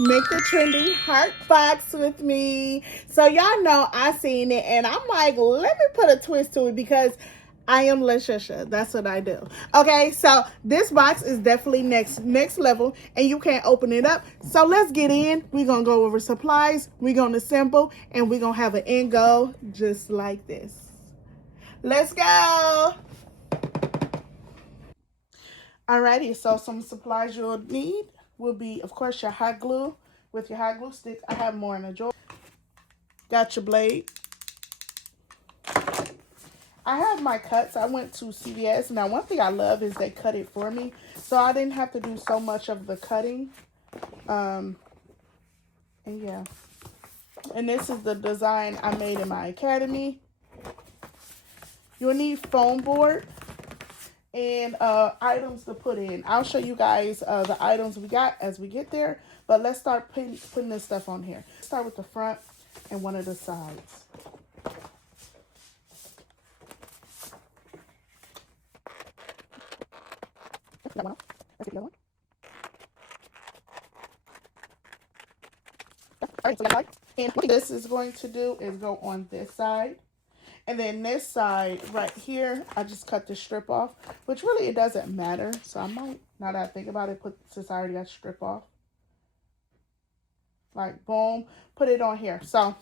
Make the trending heart box with me. So y'all know I seen it and I'm like, let me put a twist to it because I am Letitia. That's what I do. Okay, so this box is definitely next level and you can't open it up. So let's get in. We're gonna go over supplies, we're gonna assemble, and we're gonna have an end goal just like this. Let's go. Alrighty, so some supplies you'll need will be, of course, your hot glue with your hot glue stick. I have more in a drawer. Got your blade. I have my cuts. I went to CVS. Now, one thing I love is they cut it for me, so I didn't have to do so much of the cutting. And yeah. And this is the design I made in my academy. You'll need foam board and items to put in. I'll show you guys the items we got as we get there, but let's start putting this stuff on here. Start with the front and one of the sides. Let's get the other one. All right, so like, and what this is going to do is go on this side. And then this side right here, I just cut the strip off, which really it doesn't matter. So I might, now that I think about it, since I already got strip off. Like, boom, put it on here. So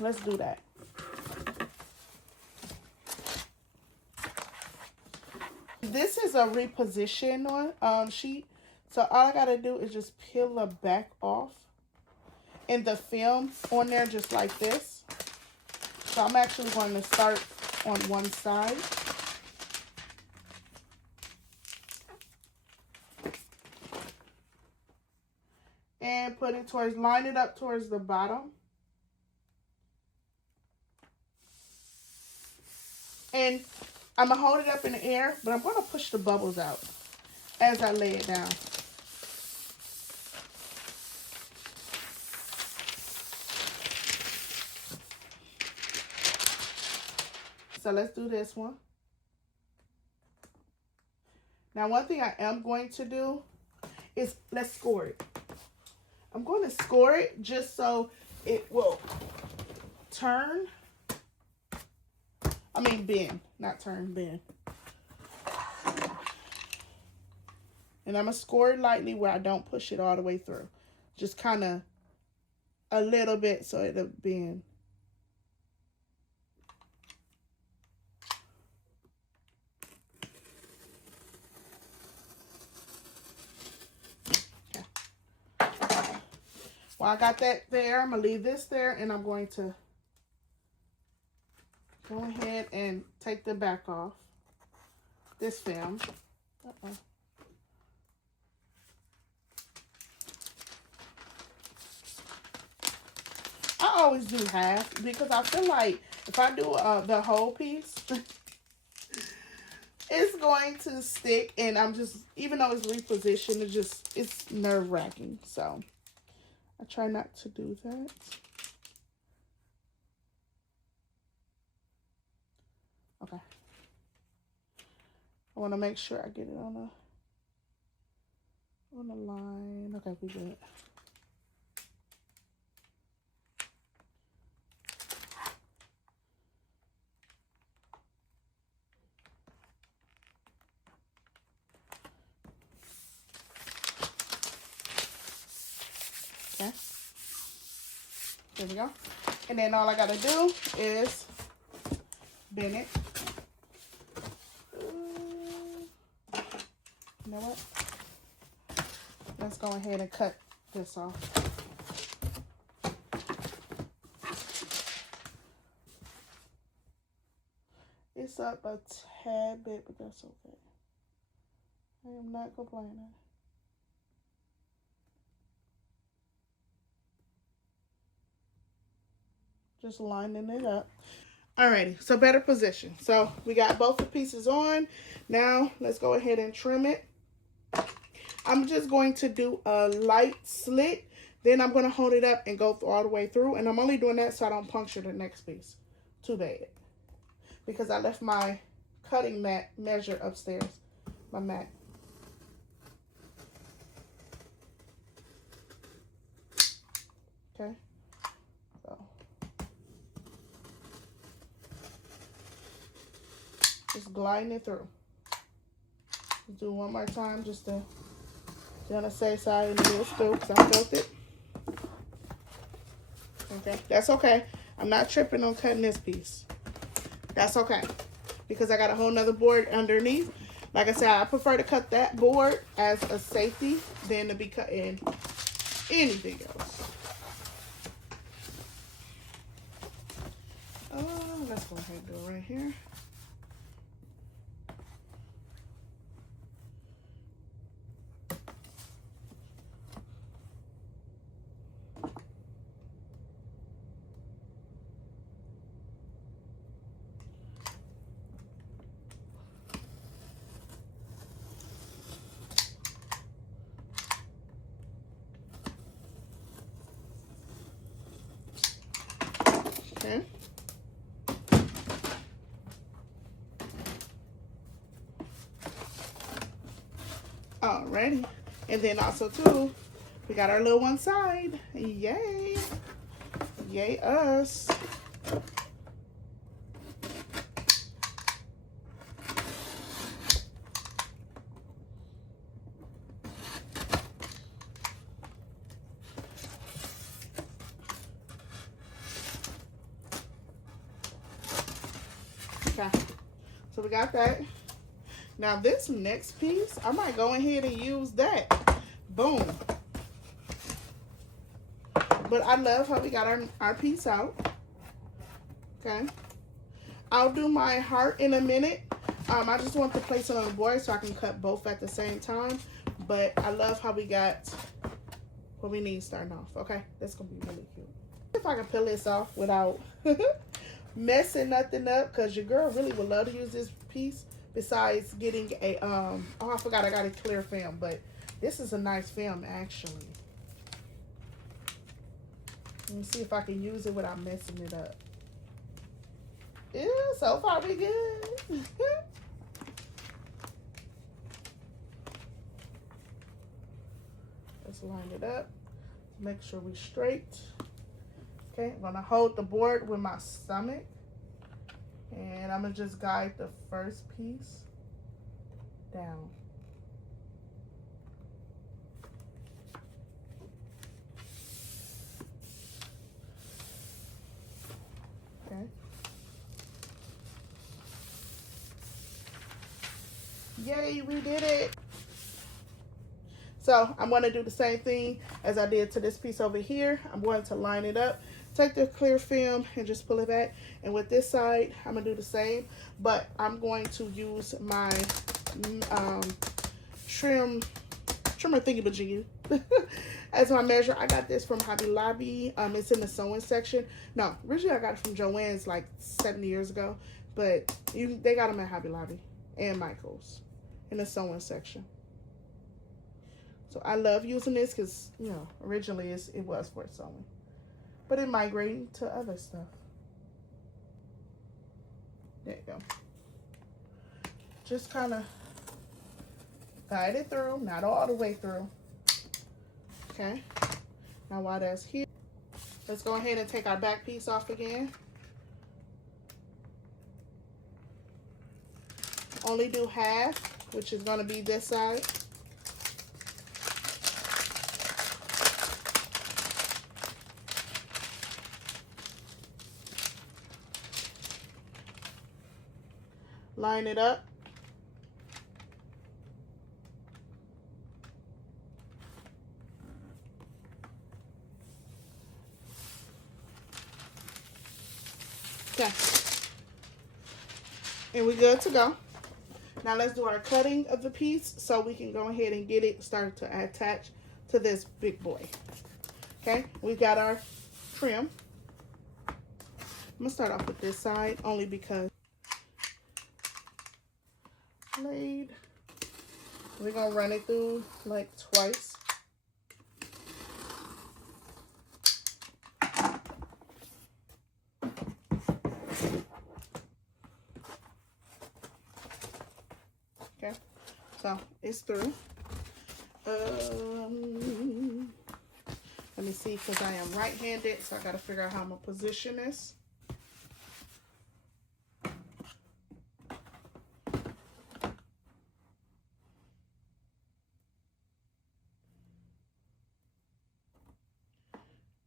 let's do that. This is a reposition on sheet. So all I got to do is just peel the back off and the film on there just like this. So I'm actually going to start on one side. And put it towards, line it up towards the bottom. And I'm going to hold it up in the air, but I'm going to push the bubbles out as I lay it down. So let's do this one. Now, one thing I am going to do is let's score it. I'm going to score it just so it will turn. I mean bend, not turn, bend. And I'm going to score it lightly where I don't push it all the way through. Just kind of a little bit so it'll bend. Well, I got that there. I'm going to leave this there, and I'm going to go ahead and take the back off this film. I always do half because I feel like if I do the whole piece, it's going to stick, and I'm just, even though it's repositioned, it's nerve-wracking, so I try not to do that. Okay. I want to make sure I get it on the line. Okay, we good. Okay. There we go. And then all I got to do is bend it. You know what? Let's go ahead and cut this off. It's up a tad bit, but that's okay. I am not complaining. Just lining it up. Alrighty, so better position. So we got both the pieces on. Now let's go ahead and trim it. I'm just going to do a light slit. Then I'm going to hold it up and go all the way through. And I'm only doing that so I don't puncture the next piece. Too bad. Because I left my cutting mat measure upstairs. My mat. Okay. So just gliding it through. Let's do one more time just to be on the safe side, and it is through because I felt it. Okay, that's okay. I'm not tripping on cutting this piece. That's okay because I got a whole nother board underneath. Like I said, I prefer to cut that board as a safety than to be cutting anything else. Let's go ahead and do it right here. Okay. Alrighty. And then also too, we got our little one side. Yay. Yay us. Okay. So we got that. Now this next piece, I might go ahead and use that. Boom. But I love how we got our piece out. Okay. I'll do my heart in a minute. I just want to place it on the board so I can cut both at the same time. But I love how we got what we need starting off. Okay, that's going to be really cute. If I can peel this off without messing nothing up, because your girl really would love to use this piece besides getting a, oh, I forgot I got a clear film, but this is a nice film actually. Let me see if I can use it without messing it up. Ew, so far we good. Let's line it up. Make sure we're straight. Okay, I'm gonna hold the board with my stomach. And I'm gonna just guide the first piece down. Okay. Yay, we did it. So I'm going to do the same thing as I did to this piece over here. I'm going to line it up, take the clear film and just pull it back. And with this side, I'm going to do the same, but I'm going to use my trimmer thingy-majiggy as my measure. I got this from Hobby Lobby. It's in the sewing section. No, originally I got it from Joann's like 7 years ago, but they got them at Hobby Lobby and Michael's in the sewing section. So I love using this because, you know, originally it was for sewing, but it migrated to other stuff. There you go. Just kind of guide it through, not all the way through. Okay. Now while that's here, let's go ahead and take our back piece off again. Only do half, which is going to be this side. Line it up. Okay. And we're good to go. Now let's do our cutting of the piece so we can go ahead and get it started to attach to this big boy. Okay, we've got our trim. I'm gonna start off with this side only because blade. We're gonna run it through like twice. Okay, so it's through. Let me see, because I am right-handed, so I got to figure out how I'm going to position this.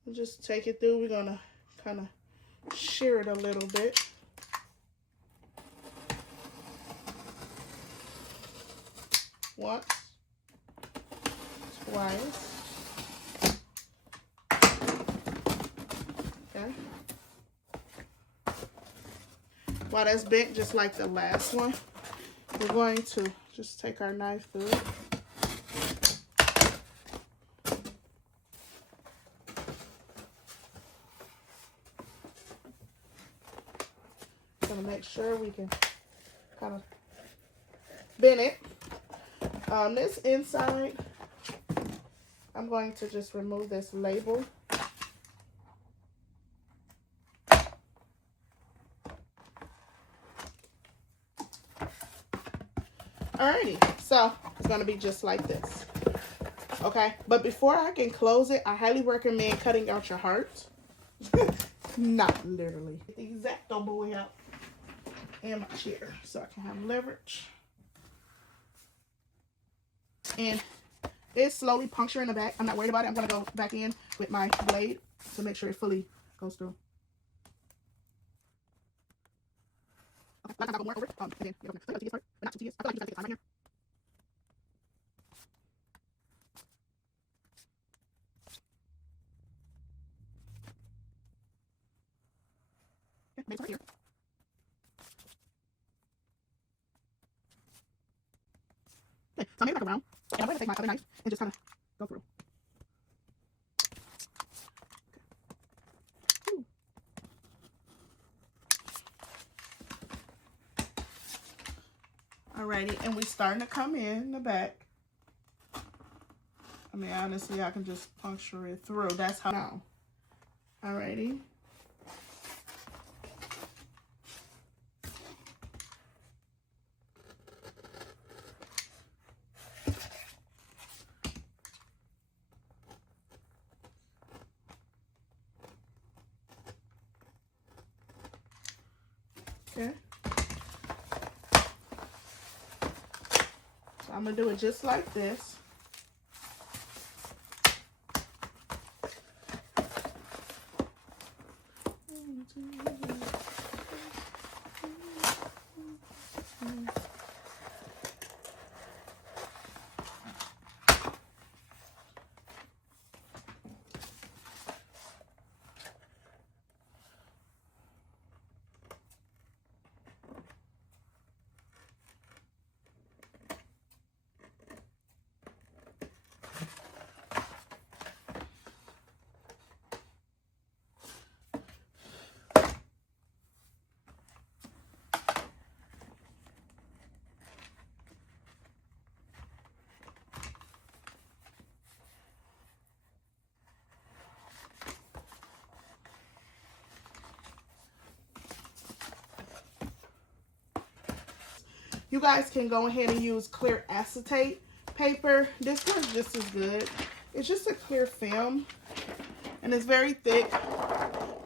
We'll just take it through. We're going to kind of shear it a little bit. Once, twice. Okay. While that's bent, just like the last one, we're going to just take our knife through it. Gonna make sure we can kind of bend it. This inside, I'm going to just remove this label. Alrighty, so it's gonna be just like this. Okay, but before I can close it, I highly recommend cutting out your heart. Not literally. Get the Exacto boy out and my chair so I can have leverage. And it's slowly puncturing the back. I'm not worried about it. I'm gonna go back in with my blade to make sure it fully goes through. Okay, like I got more over it. And then you're gonna cut it but not too tedious. I feel like you gotta take time right here. Okay, maybe right here. Okay, so I made it like around. And I'm going to take my other knife and just kind of go through. Alrighty, and we're starting to come in the back. I mean, honestly, I can just puncture it through. That's how now. Alrighty. Okay. So I'm gonna do it just like this. You guys can go ahead and use clear acetate paper. This one's just as good. It's just a clear film, and it's very thick,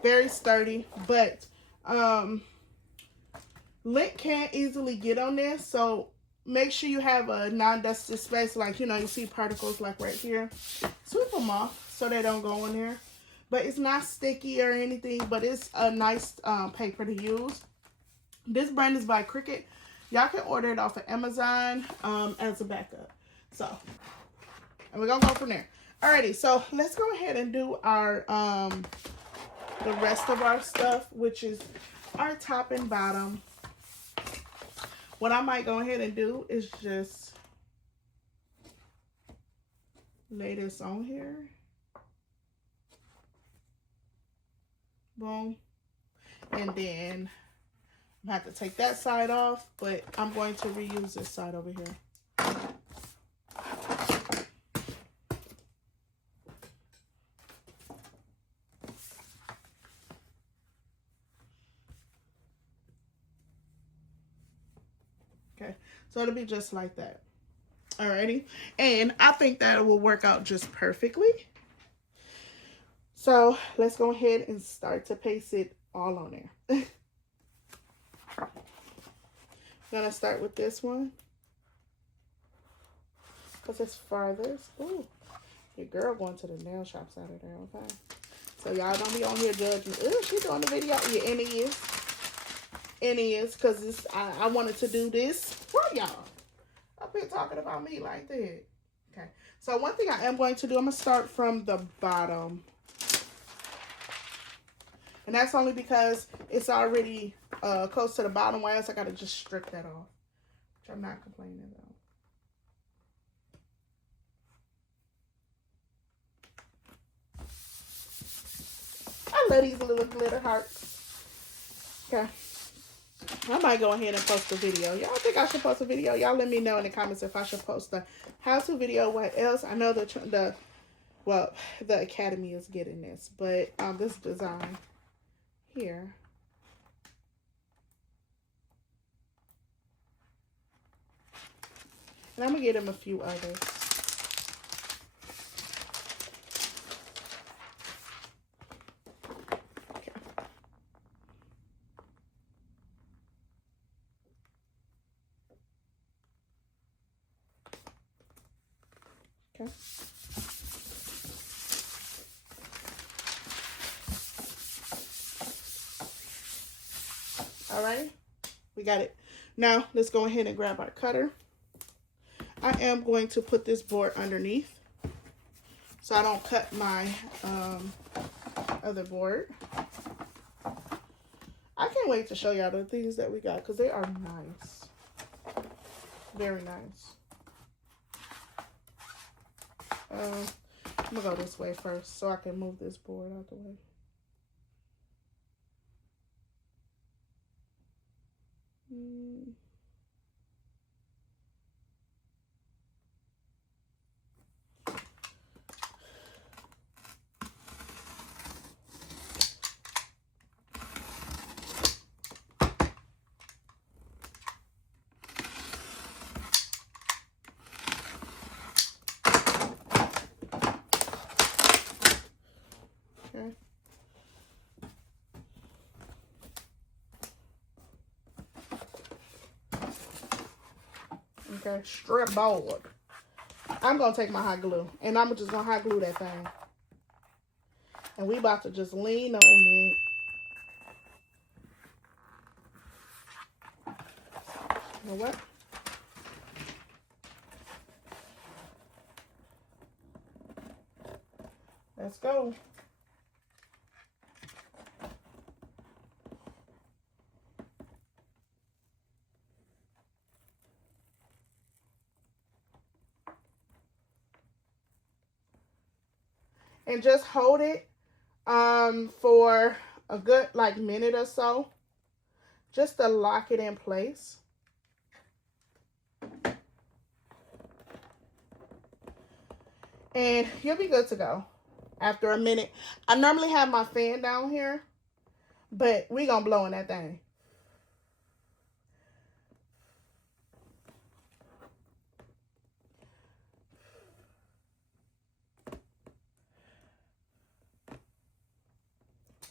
very sturdy, but lint can't easily get on this, so make sure you have a non-dusty space. Like, you know, you see particles like right here. Sweep them off so they don't go in there. But it's not sticky or anything, but it's a nice paper to use. This brand is by Cricut. Y'all can order it off of Amazon as a backup. So, and we're gonna go from there. Alrighty, so let's go ahead and do our the rest of our stuff, which is our top and bottom. What I might go ahead and do is just lay this on here. Boom. And then I have to take that side off, but I'm going to reuse this side over here. Okay, so it'll be just like that. Alrighty, and I think that it will work out just perfectly. So let's go ahead and start to paste it all on there. I'm gonna start with this one because it's farthest. Ooh, your girl going to the nail shop Saturday, okay? So y'all don't be on here judging. Ooh, she doing the video. Yeah, and it is. And it is because I wanted to do this for y'all. I've been talking about me like that. Okay. So one thing I am going to do, I'm going to start from the bottom. And that's only because it's already close to the bottom. Why else I got to just strip that off. Which I'm not complaining about. I love these little glitter hearts. Okay. I might go ahead and post a video. Y'all think I should post a video? Y'all let me know in the comments if I should post a how-to video. What else? I know the Academy is getting this, but this design here. And I'm gonna get them a few others. Okay. All right, we got it. Now let's go ahead and grab our cutter. I am going to put this board underneath so I don't cut my other board. I can't wait to show y'all the things that we got because they are nice. Very nice. I'm gonna go this way first so I can move this board out the way. Okay. Okay, strip board. I'm gonna take my hot glue and I'm just gonna hot glue that thing. And we about to just lean on it. You know what? Let's go. And just hold it for a good minute or so just to lock it in place. And you'll be good to go after a minute. I normally have my fan down here, but we gonna blow in that thing.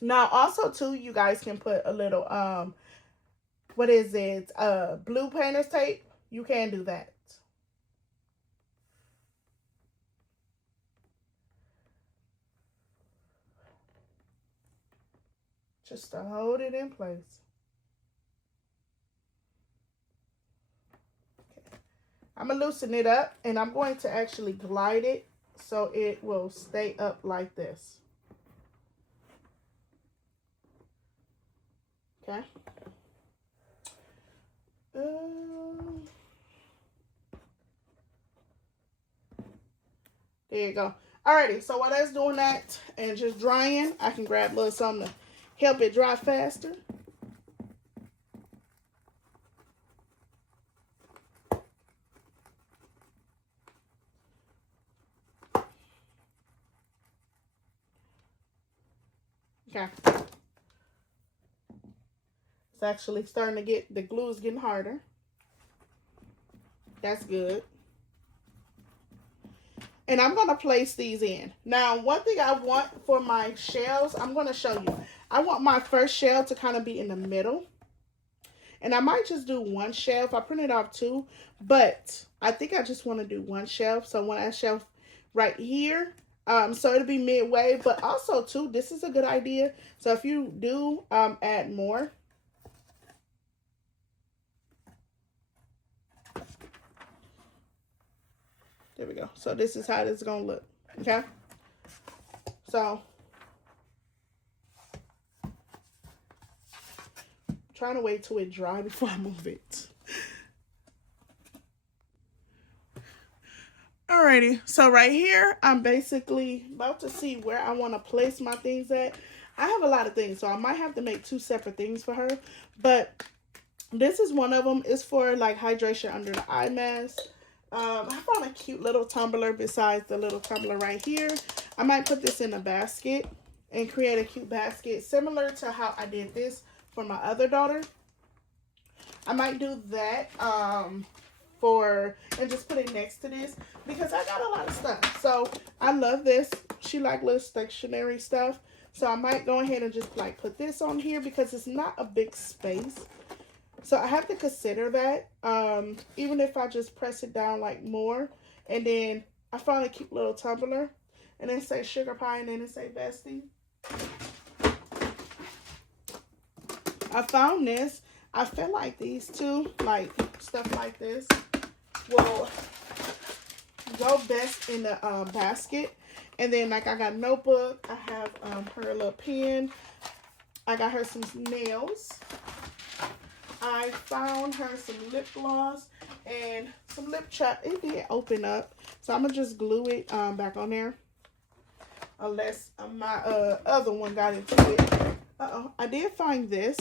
Now, also, too, you guys can put a little, what is it? Blue painter's tape. You can do that. Just to hold it in place. Okay. I'm going to loosen it up, and I'm going to actually glide it so it will stay up like this. Okay. There you go. Alrighty, so while that's doing that and just drying, I can grab a little something to help it dry faster. Okay. It's actually starting to get, the glue is getting harder. That's good. And I'm going to place these in. Now, one thing I want for my shells, I'm going to show you. I want my first shell to kind of be in the middle. And I might just do one shelf. I printed off two, but I think I just want to do one shelf. So one shelf right here. So it'll be midway, but also too, this is a good idea. So if you do add more. There we go. So this is how this is going to look. Okay. So trying to wait till it dry before I move it. Alrighty, so right here, I'm basically about to see where I want to place my things at. I have a lot of things, so I might have to make two separate things for her. But this is one of them. It's for like hydration under the eye mask. I found a cute little tumbler besides the little tumbler right here. I might put this in a basket and create a cute basket similar to how I did this for my other daughter. I might do that and just put it next to this because I got a lot of stuff. So I love this. She like little stationery stuff. So I might go ahead and just like put this on here because it's not a big space. So I have to consider that. Even if I just press it down like more. And then I found a cute little tumbler. And then say sugar pie and then it say bestie. I found this. I feel like these two, like stuff like this, will go best in the basket. And then like I got a notebook. I have her little pen. I got her some nails. I found her some lip gloss and some lip chat. It didn't open up. So I'm going to just glue it back on there. Unless my other one got into it. Uh-oh. I did find this.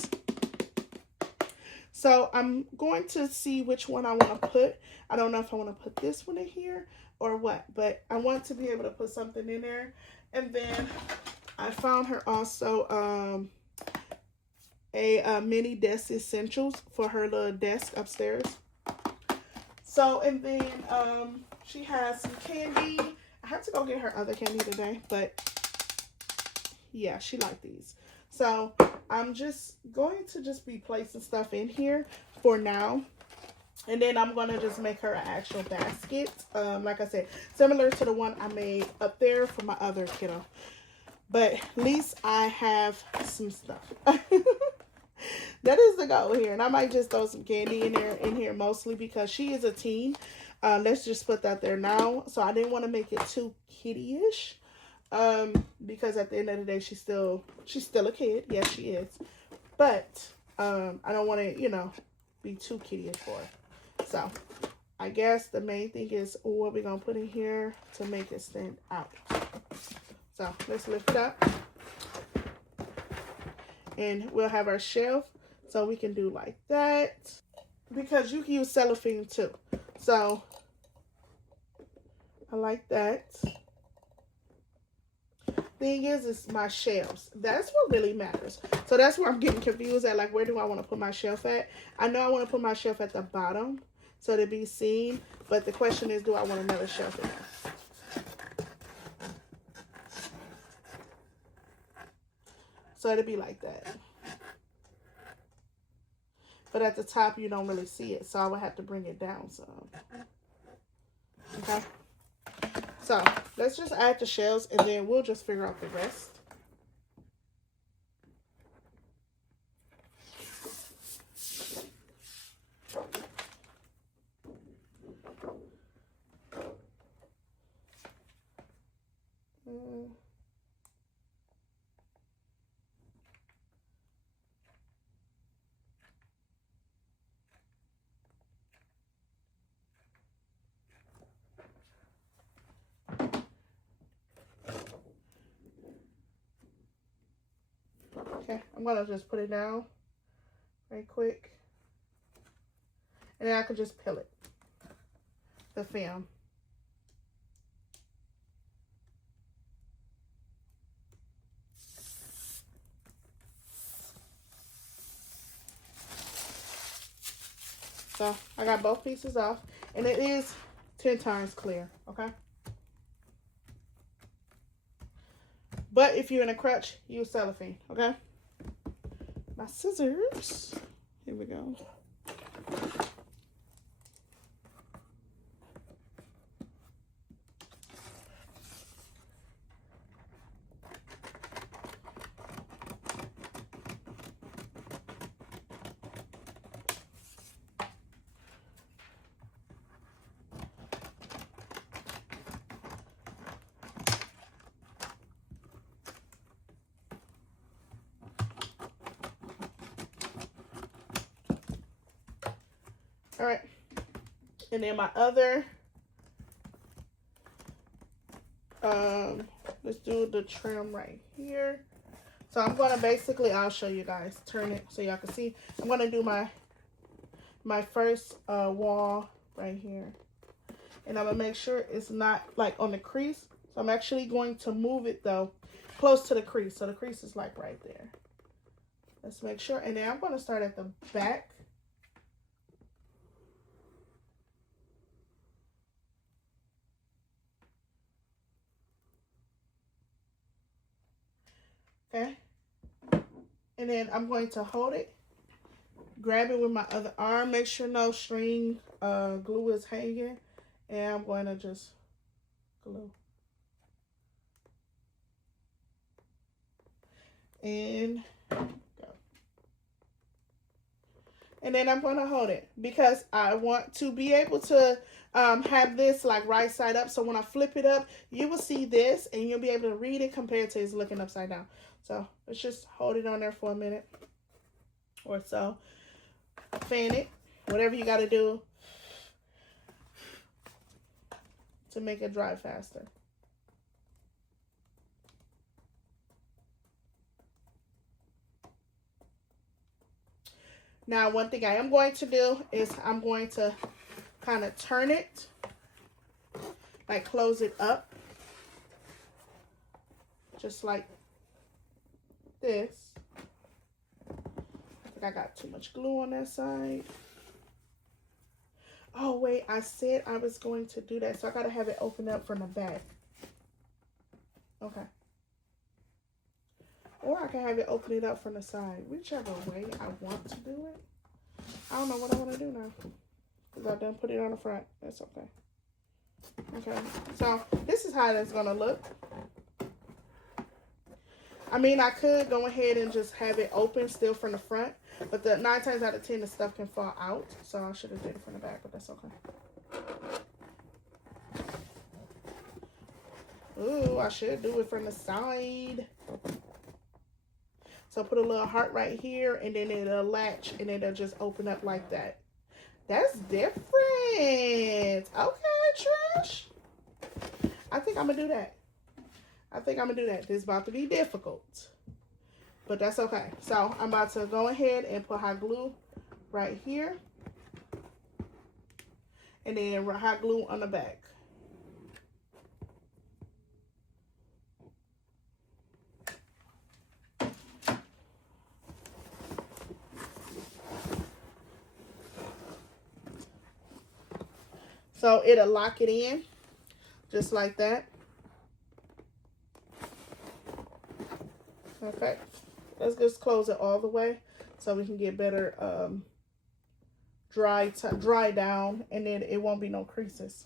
So I'm going to see which one I want to put. I don't know if I want to put this one in here or what. But I want to be able to put something in there. And then I found her also a mini desk essentials for her little desk upstairs. So, and then she has some candy. I had to go get her other candy today, but yeah, she liked these. So I'm just going to just be placing stuff in here for now. And then I'm going to just make her an actual basket. Like I said, similar to the one I made up there for my other kiddo. But at least I have some stuff. That is the goal here. And I might just throw some candy in here mostly because she is a teen. Let's just put that there now. So I didn't want to make it too kiddie-ish. Because at the end of the day, she's still a kid. Yes, she is. But I don't want to, you know, be too kiddie-ish for her. So I guess the main thing is what we're going to put in here to make it stand out. So let's lift it up. And we'll have our shelf. So we can do like that. Because you can use cellophane too. So I like that. Thing is my shelves. That's what really matters. So that's where I'm getting confused at. Like, where do I want to put my shelf at? I know I want to put my shelf at the bottom so to be seen. But the question is, do I want another shelf in there? So it'll be like that. But at the top, you don't really see it. So I would have to bring it down some. Okay. So let's just add the shells and then we'll just figure out the rest. Okay, I'm going to just put it down right quick. And then I can just peel it, the film. So I got both pieces off. And it is 10 times clear, okay? But if you're in a crutch, use cellophane, okay? My scissors. Here we go. All right, and then my other, let's do the trim right here. So I'm gonna basically, I'll show you guys, turn it so y'all can see. I'm gonna do my first wall right here, and I'm gonna make sure it's not like on the crease. So I'm actually going to move it though, close to the crease. So the crease is like right there. Let's make sure, and then I'm gonna start at the back. Okay, and then I'm going to hold it, grab it with my other arm, make sure no string glue is hanging, and I'm going to just glue. And go. And then I'm going to hold it because I want to be able to have this like right side up. So when I flip it up, you will see this and you'll be able to read it compared to it's looking upside down. So let's just hold it on there for a minute or so. Fan it, whatever you got to do to make it dry faster. Now, one thing I am going to do is I'm going to kind of turn it, like close it up, just like this. I think I got too much glue on that side. Oh, wait, I said I was going to do that, so I got to have it open up from the back. Okay. Or I can have it open it up from the side, whichever way I want to do it. I don't know what I want to do now, because I done put it on the front. That's okay. Okay, so this is how it's going to look. I mean, I could go ahead and just have it open still from the front, but the 9 times out of 10, the stuff can fall out. So I should have did it from the back, but that's okay. Ooh, I should do it from the side. So put a little heart right here, and then it'll latch, and it'll just open up like that. That's different. Okay, Trish. I think I'm going to do that. This is about to be difficult, but that's okay. So I'm about to go ahead and put hot glue right here, and then hot glue on the back. So it'll lock it in just like that. Okay, let's just close it all the way so we can get better dry down, and then it won't be no creases.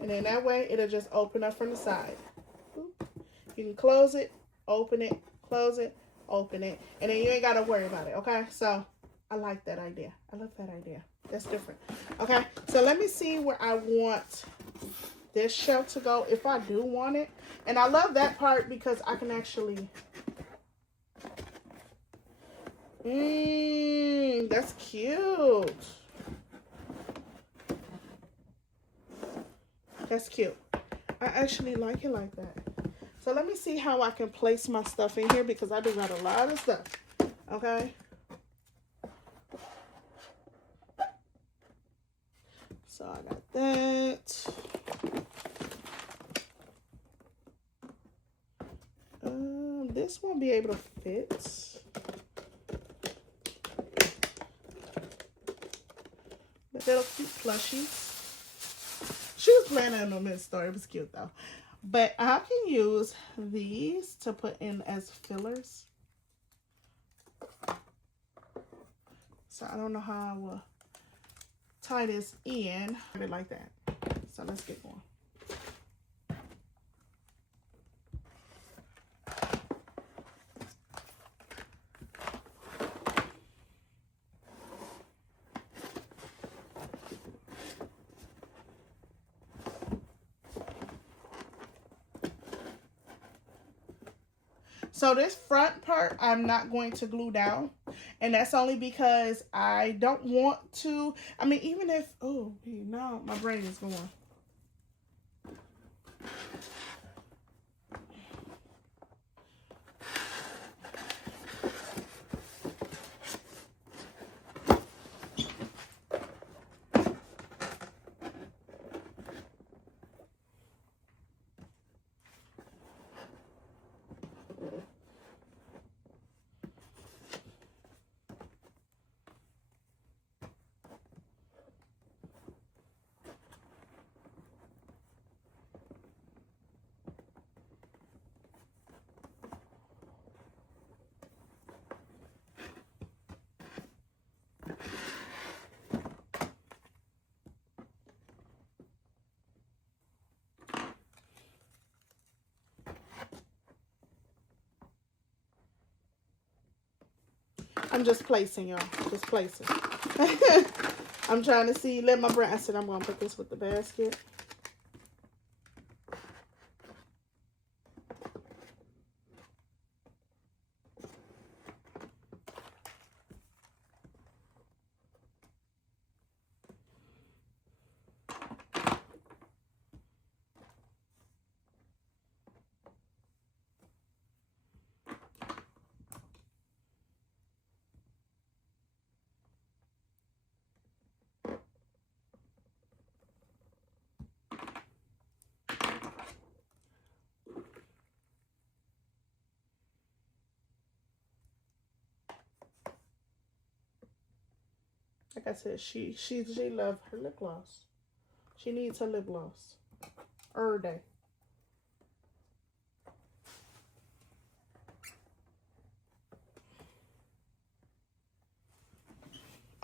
And then that way it'll just open up from the side. You can close it, open it, close it, open it, and then you ain't got to worry about it. Okay, so I like that idea. I love that idea. That's different. Okay, so let me see where I want this shelf to go, if I do want it. And I love that part because I can actually that's cute. That's cute. I actually like it like that. So let me see how I can place my stuff in here, because I do got a lot of stuff. Okay. So I got that. This won't be able to fit. The little cute plushies. She was planning on them in the store. It was cute though. But I can use these to put in as fillers. So I don't know how I will tie this in. Put it like that. So let's get going. So this front part, I'm not going to glue down. And that's only because I don't want to. I mean, even if, oh, no, my brain is going. I'm just placing, y'all. Just placing. I'm trying to see. Let my brain. I said I'm going to put this with the basket. Like I said, she loves her lip gloss. She needs her lip gloss every day.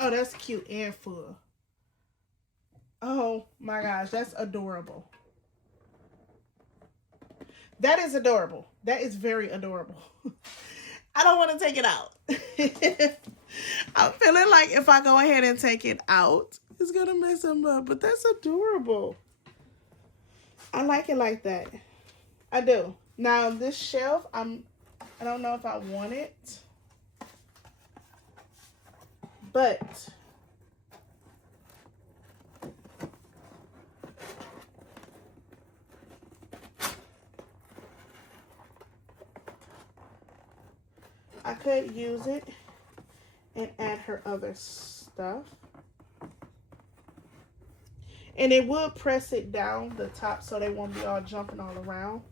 Oh, that's cute and full. Oh my gosh, that's adorable. That is adorable. That is very adorable. I don't want to take it out. I'm feeling like if I go ahead and take it out, it's going to mess them up. But that's adorable. I like it like that. I do. Now, this shelf, I don't know if I want it. But I could use it and add her other stuff. And it would press it down the top so they won't be all jumping all around.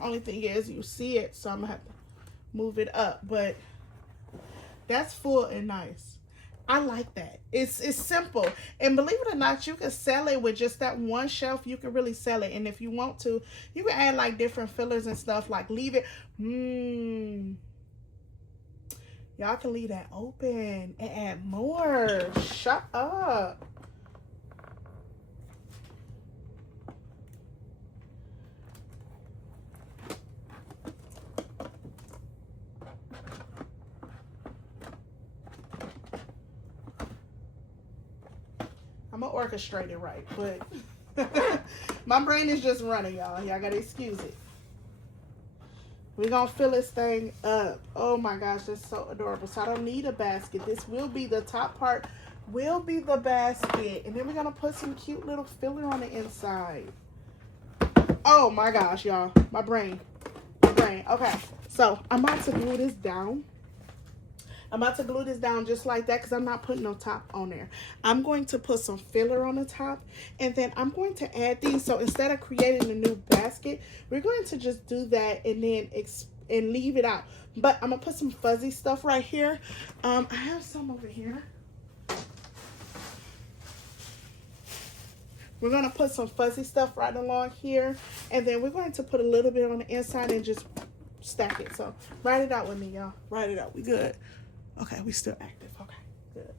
Only thing is you see it, so I'm gonna have to move it up. But that's full and nice. I like that. It's simple. And believe it or not, you can sell it with just that one shelf. You can really sell it. And if you want to, you can add like different fillers and stuff. Like leave it. Y'all can leave that open and add more. Shut up. I'm gonna orchestrate it right, but my brain is just running, y'all. Y'all gotta excuse it. We're gonna fill this thing up. Oh my gosh, that's so adorable. So I don't need a basket. This will be the top part, will be the basket. And then we're gonna put some cute little filler on the inside. Oh my gosh, y'all. My brain. Okay, so I'm about to glue this down. I'm about to glue this down just like that because I'm not putting no top on there. I'm going to put some filler on the top, and then I'm going to add these. So instead of creating a new basket, we're going to just do that and then and leave it out. But I'm gonna put some fuzzy stuff right here. I have some over here. We're going to put some fuzzy stuff right along here, and then we're going to put a little bit on the inside and just stack it. So write it out with me, y'all. Write it out. We good. Okay, we still active. Okay, good.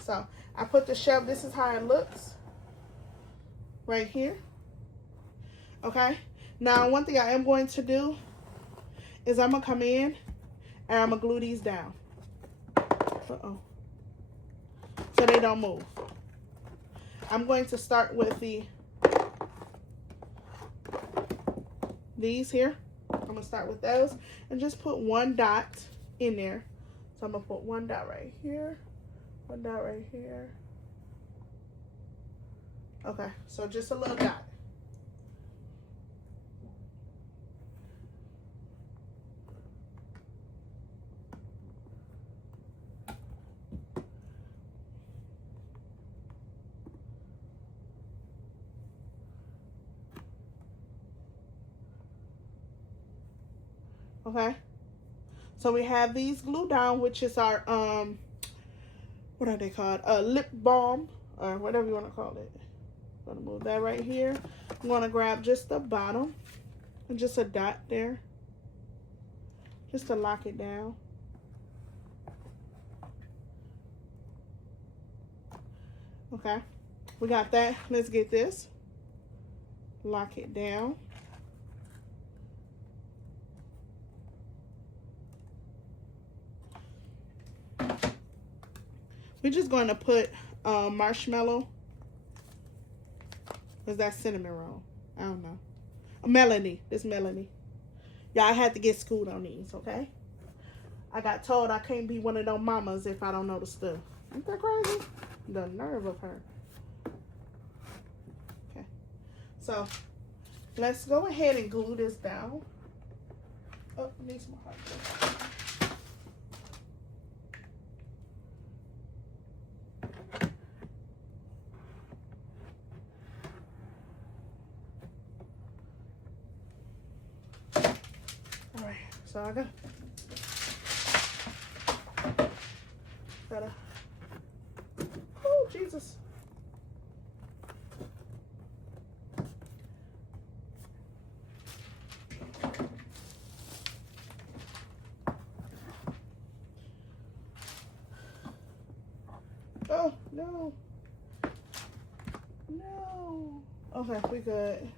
So I put the shelf. This is how it looks right here. Okay. Now, one thing I am going to do is I'm going to come in and I'm going to glue these down. Uh-oh. So they don't move. I'm going to start with these here. I'm going to start with those and just put one dot in there. So I'm going to put one dot right here, one dot right here. Okay, so just a little dot. Okay, so we have these glued down, which is our what are they called, lip balm or whatever you want to call it. I'm gonna move that right here. I'm gonna grab just the bottom and just a dot there just to lock it down. Okay, we got that. Let's get this, lock it down. We're just going to put marshmallow. Was that cinnamon roll? I don't know. Melanie. This Melanie. Yeah, I had to get schooled on these, okay? I got told I can't be one of those mamas if I don't know the stuff. Ain't that crazy? The nerve of her. Okay. So, let's go ahead and glue this down. Oh, it needs more hard. So I gotta, oh Jesus. Oh, no. No. Okay, we good.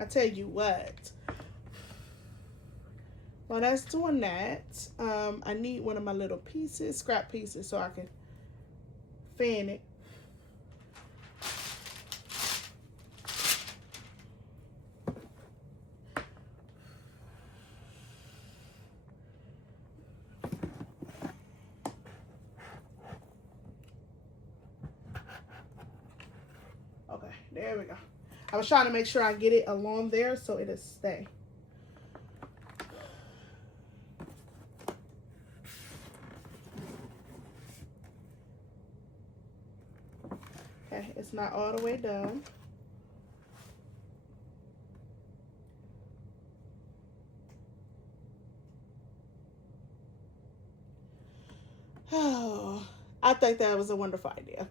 I tell you what, while that's doing that, I need one of my little pieces, scrap pieces, so I can fan it. Okay, there we go. I was trying to make sure I get it along there so it'll stay. Okay, it's not all the way done. Oh, I think that was a wonderful idea.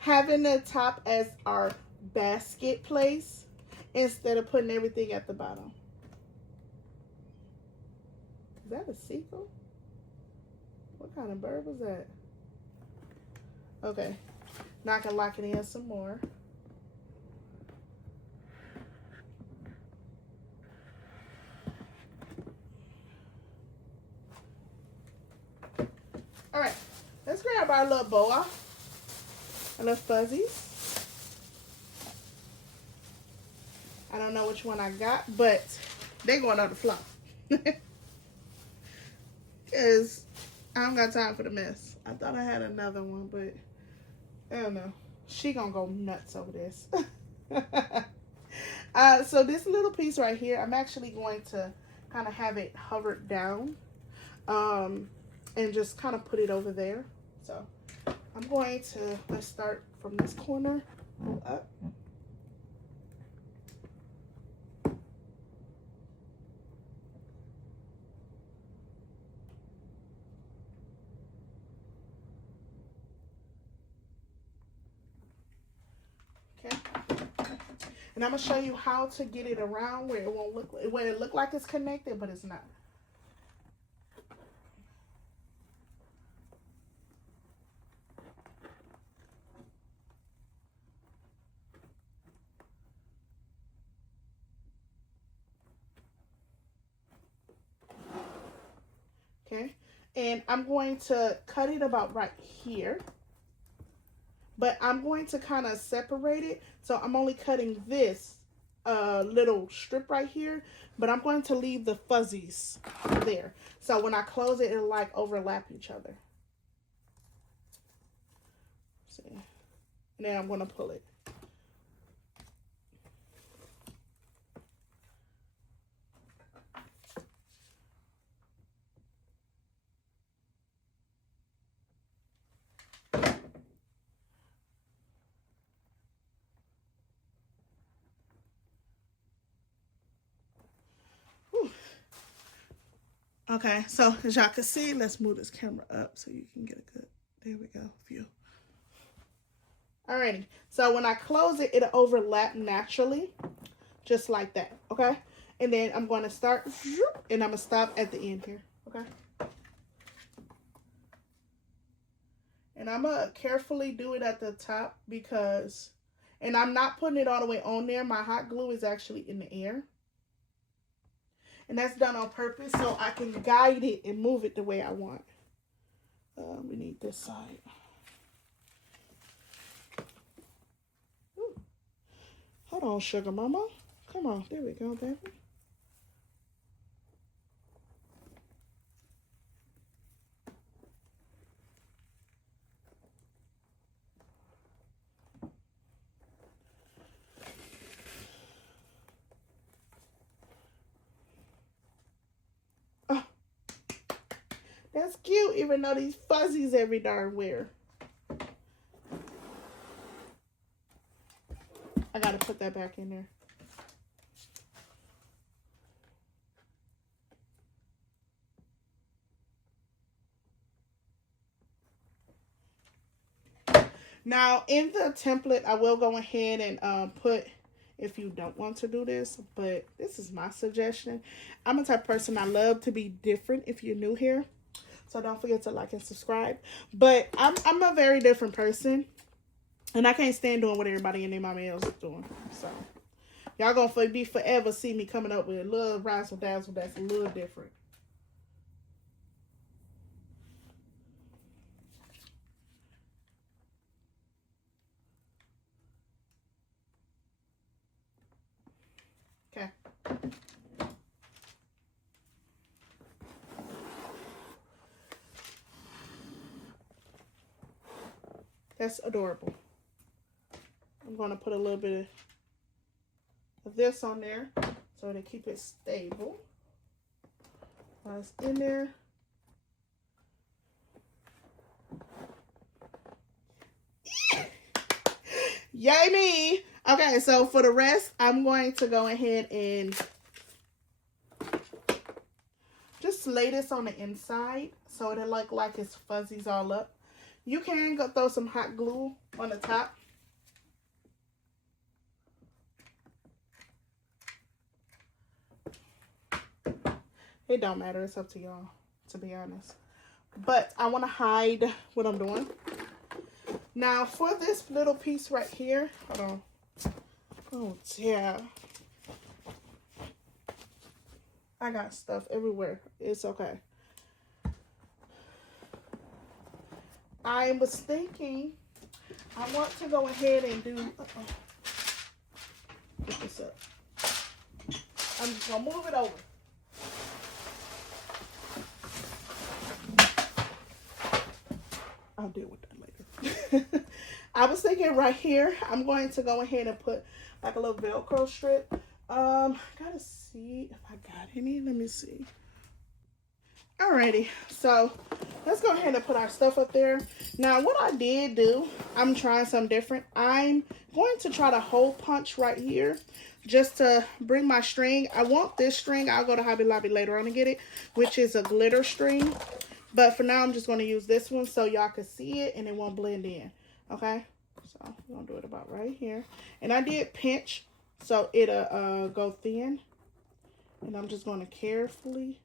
Having the top as our basket place instead of putting everything at the bottom. Is that a seagull? What kind of bird was that? Okay, now I can lock it in some more. All right, let's grab our little boa, our little fuzzies. I don't know which one I got, but they're going on the floor. Because I don't got time for the mess. I thought I had another one, but I don't know. She gonna go nuts over this. So this little piece right here, I'm actually going to kind of have it hovered down, and just kind of put it over there. So I'm going to, let's start from this corner, go up. Okay. And I'm gonna show you how to get it around where it won't look, where it look like it's connected, but it's not. Okay. And I'm going to cut it about right here. But I'm going to kind of separate it. So I'm only cutting this little strip right here, but I'm going to leave the fuzzies there. So when I close it, it'll like overlap each other. See? And then I'm going to pull it. Okay, so as y'all can see, let's move this camera up so you can get a good, there we go, view. Alrighty, so when I close it, it'll overlap naturally, just like that, okay? And then I'm going to start, and I'm going to stop at the end here, okay? And I'm going to carefully do it at the top because, and I'm not putting it all the way on there. My hot glue is actually in the air. And that's done on purpose so I can guide it and move it the way I want. We need this side. Ooh. Hold on, sugar mama. Come on, there we go, baby. That's cute, even though these fuzzies every darn where. I gotta put that back in there. Now, in the template, I will go ahead and put, if you don't want to do this, but this is my suggestion. I'm a type of person, I love to be different if you're new here. So don't forget to like and subscribe. But I'm a very different person. And I can't stand doing what everybody in their mama else is doing. So y'all gonna be forever see me coming up with a little razzle dazzle that's a little different. Okay. That's adorable. I'm going to put a little bit of this on there so to keep it stable. While it's in there. Yay me! Okay, so for the rest, I'm going to go ahead and just lay this on the inside so it'll look like it's fuzzies all up. You can go throw some hot glue on the top. It don't matter. It's up to y'all, to be honest. But I want to hide what I'm doing. Now, for this little piece right here, hold on. Oh, yeah. I got stuff everywhere. It's okay. I was thinking I want to go ahead and do, get this up. I'm just going to move it over. I'll deal with that later. I was thinking right here, I'm going to go ahead and put like a little Velcro strip. Gotta see if I got any. Let me see. Alrighty, so let's go ahead and put our stuff up there. Now, what I did do, I'm trying something different. I'm going to try to hole punch right here just to bring my string. I want this string. I'll go to Hobby Lobby later on and get it, which is a glitter string. But for now, I'm just going to use this one so y'all can see it and it won't blend in. Okay, so we're going to do it about right here. And I did pinch so it'll go thin. And I'm just going to carefully...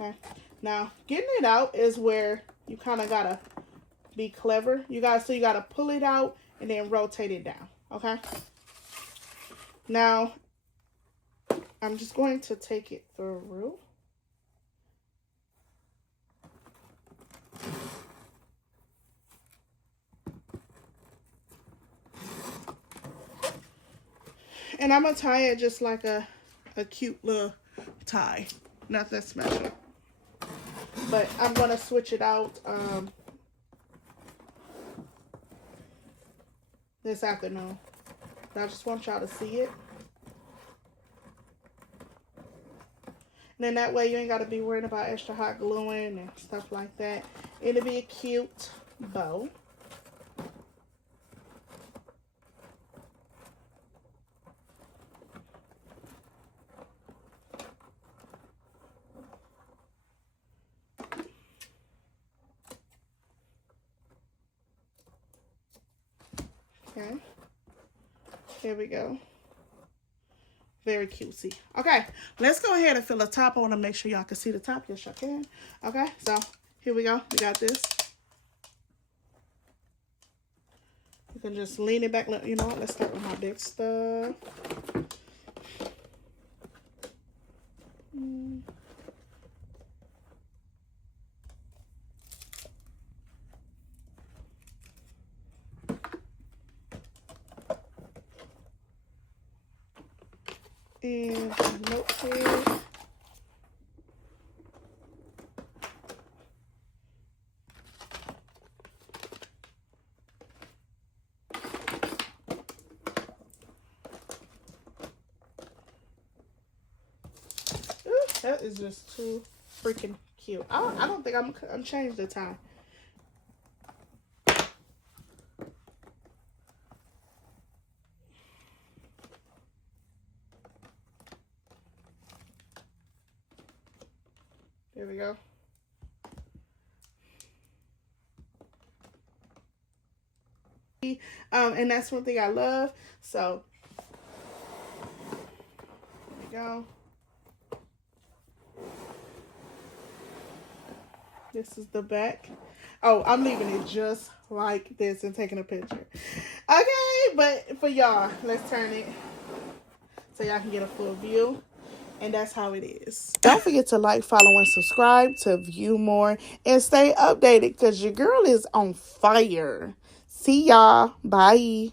Okay, now getting it out is where you kind of gotta be clever. You gotta pull it out and then rotate it down. Okay, now I'm just going to take it through. And I'm gonna tie it just like a cute little tie, nothing special. But I'm going to switch it out this afternoon. I just want y'all to see it. And then that way you ain't got to be worrying about extra hot gluing and stuff like that. It'll be a cute bow. Okay, here we go. Very cutesy. Okay, let's go ahead and fill the top. I want to make sure y'all can see the top. Yes, y'all can. Okay, so here we go. We got this. You can just lean it back. You know what? Let's start with my big stuff. And notepad. Ooh, that is just too freaking cute. I don't think I'm changing the tie. There we go. And that's one thing I love. So there we go. This is the back. Oh, I'm leaving it just like this and taking a picture. Okay, but for y'all, let's turn it so y'all can get a full view. And that's how it is. Don't forget to like, follow, and subscribe to view more and stay updated because your girl is on fire. See y'all. Bye.